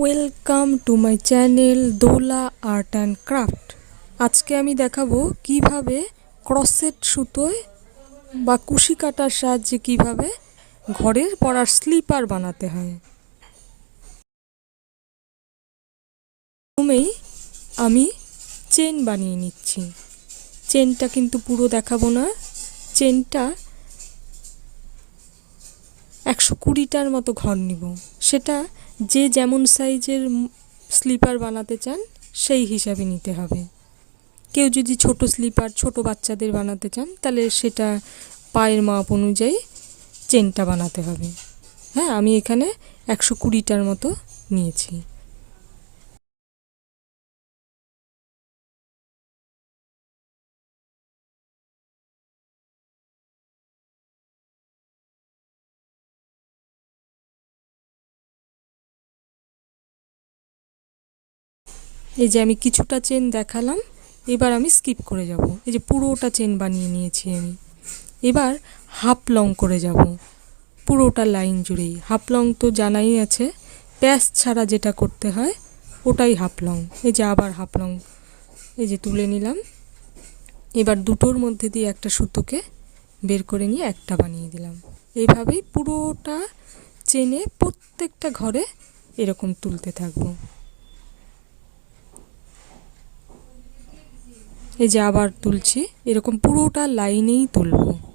Welcome to my channel Dola art and craft আজকে আমি দেখাবো কীভাবে ক্রসেট সুতোয় বা কুশি কাটার সাহায্যে কীভাবে ঘরের পড়ার স্লিপার বানাতে হয়। প্রথমেই আমি চেন বানিয়ে নিচ্ছি। চেনটা কিন্তু পুরো দেখাবো না। চেনটা একশো কুড়িটার মতো ঘর নিব। সেটা যে যেমন সাইজের স্লিপার বানাতে চান, সেই হিসাবে নিতে হবে। কেউ যদি ছোট স্লিপার ছোট বাচ্চাদের বানাতে চান, তাহলে সেটা পায়ের মাপ অনুযায়ী চেনটা বানাতে হবে। হ্যাঁ আমি এখানে একশো কুড়িটার মতো নিয়েছি। এই যে আমি কিছুটা চেন দেখালাম, এবার আমি স্কিপ করে যাব। এই যে পুরোটা চেন বানিয়ে নিয়েছি আমি। এবার হাফ লং করে যাব। পুরোটা লাইন জুড়েই। হাফ লং তো জানাই আছে, প্যাচ ছাড়া যেটা করতে হয়, ওটাই হাফ লং। এই যে আবার হাফ লং। এই যে তুলে নিলাম। এবার দুটোর মধ্যে দিয়ে একটা সুতোকে বের করে নিয়ে একটা বানিয়ে দিলাম। এইভাবেই পুরোটা চেনে প্রত্যেকটা ঘরে এরকম তুলতে থাকব। এই যে আবার তুলছি এরকম পুরোটা লাইনেই তুলব।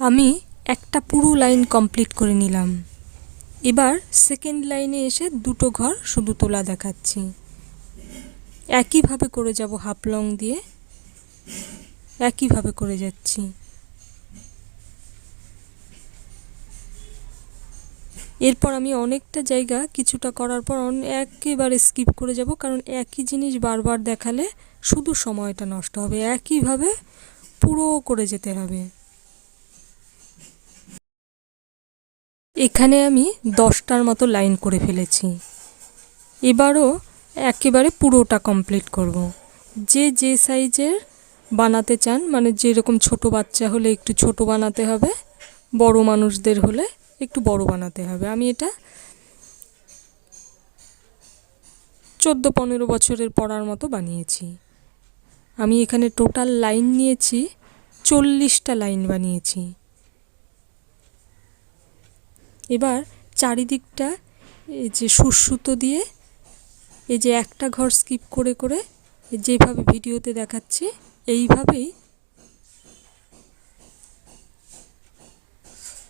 আমি একটা পুরো লাইন কমপ্লিট করে নিলাম। এবার সেকেন্ড লাইনে এসে দুটো ঘর শুধু তোলা দেখাচ্ছি। একইভাবে করে যাব হাফ লং দিয়ে। একইভাবে করে যাচ্ছি। এরপর আমি অনেকটা জায়গা কিছুটা করার পর একেবারে স্কিপ করে যাব, কারণ একই জিনিস বারবার দেখালে শুধু সময়টা নষ্ট হবে। একইভাবে পুরো করে যেতে হবে। এখানে আমি দশটার মতো লাইন করে ফেলেছি। এবারও একেবারে পুরোটা কমপ্লিট করব। যে যে সাইজের বানাতে চান মানে যেরকম ছোট বাচ্চা হলে একটু ছোট বানাতে হবে, বড় মানুষদের হলে একটু বড় বানাতে হবে। আমি এটা চোদ্দ পনেরো বছরের পড়ার মতো বানিয়েছি। আমি এখানে টোটাল লাইন নিয়েছি, চল্লিশটা লাইন বানিয়েছি। এবার চারিদিকটা এই যে সুসুতো দিয়ে এই যে একটা ঘর স্কিপ করে করে যেভাবে ভিডিওতে দেখাচ্ছি, এইভাবেই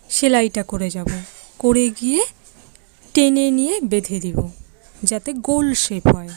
সেলাইটা করে যাব। করে গিয়ে টেনে নিয়ে বেঁধে দিব, যাতে গোল শেপ হয়।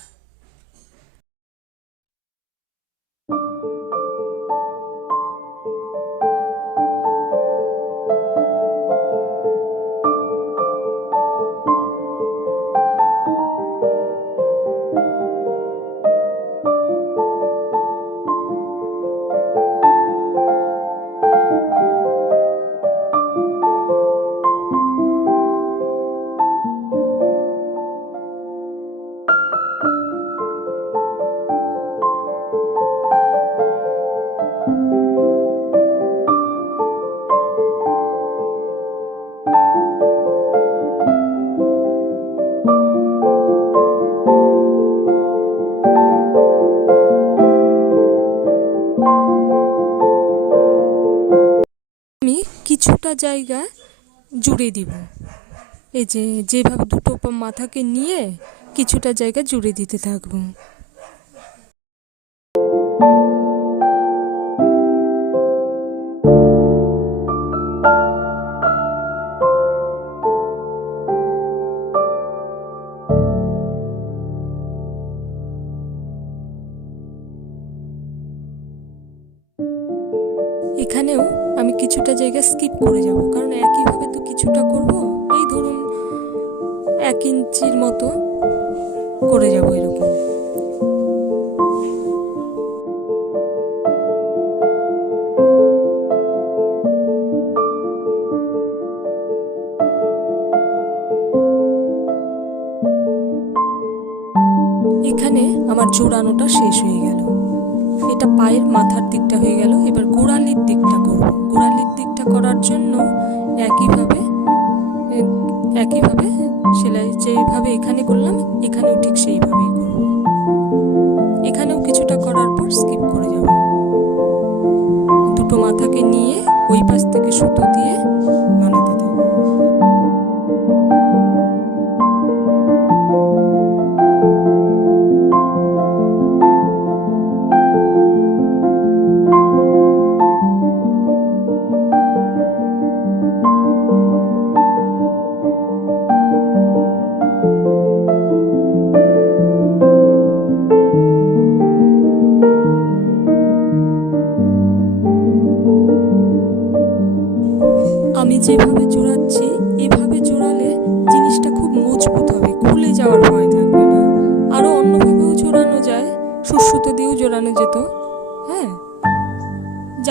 কিছুটা জায়গা জুড়ে দিব। এই যে যেভাবে দুটো মাথাকে নিয়ে কিছুটা জায়গা জুড়ে দিতে থাকব। এখানেও আমি কিছুটা জায়গা স্কিপ করে যাব। কারণ একইভাবে তো কিছুটা করব। এই ধরুন, এক ইঞ্চির মতো করে যাব এরকম। এখানে আমার জোড়ানোটা শেষ হয়ে গেল। এটা পায়ের মাথার দিকটা হয়ে গেল। এবার গোড়ালির দিকটা করব। গোড়ালির দিকটা করার জন্য একইভাবে একইভাবে সেলাই যেইভাবে এখানে করলাম, এখানেও ঠিক সেইভাবেই করব। এখানেও কিছুটা করার পর স্কিপ করে যাব। দুটো মাথাকে নিয়ে ওই পাশ থেকে সুতো দিয়ে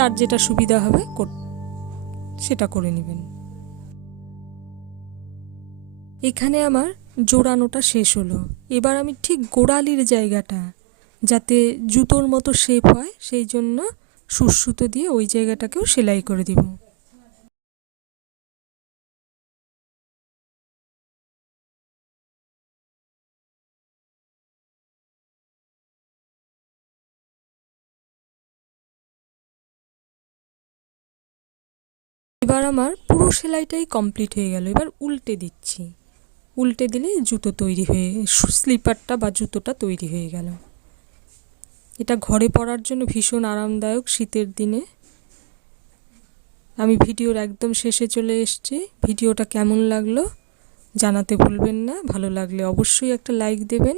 যার যেটা সুবিধা হবে সেটা করে নেবেন। এখানে আমার জোড়ানোটা শেষ হলো। এবার আমি ঠিক গোড়ালির জায়গাটা, যাতে জুতোর মতো শেপ হয়, সেই জন্য সুসুতো দিয়ে ওই জায়গাটাকেও সেলাই করে দিব। এবার আমার পুরো সেলাইটাই কমপ্লিট হয়ে গেল। এবার উল্টে দিচ্ছি। উল্টে দিলে জুতো তৈরি হয়ে স্লিপারটা বা জুতোটা তৈরি হয়ে গেল। এটা ঘরে পরার জন্য ভীষণ আরামদায়ক শীতের দিনে। আমি ভিডিওর একদম শেষে চলে এসেছি। ভিডিওটা কেমন লাগল জানাতে ভুলবেন না। ভালো লাগলে অবশ্যই একটা লাইক দেবেন।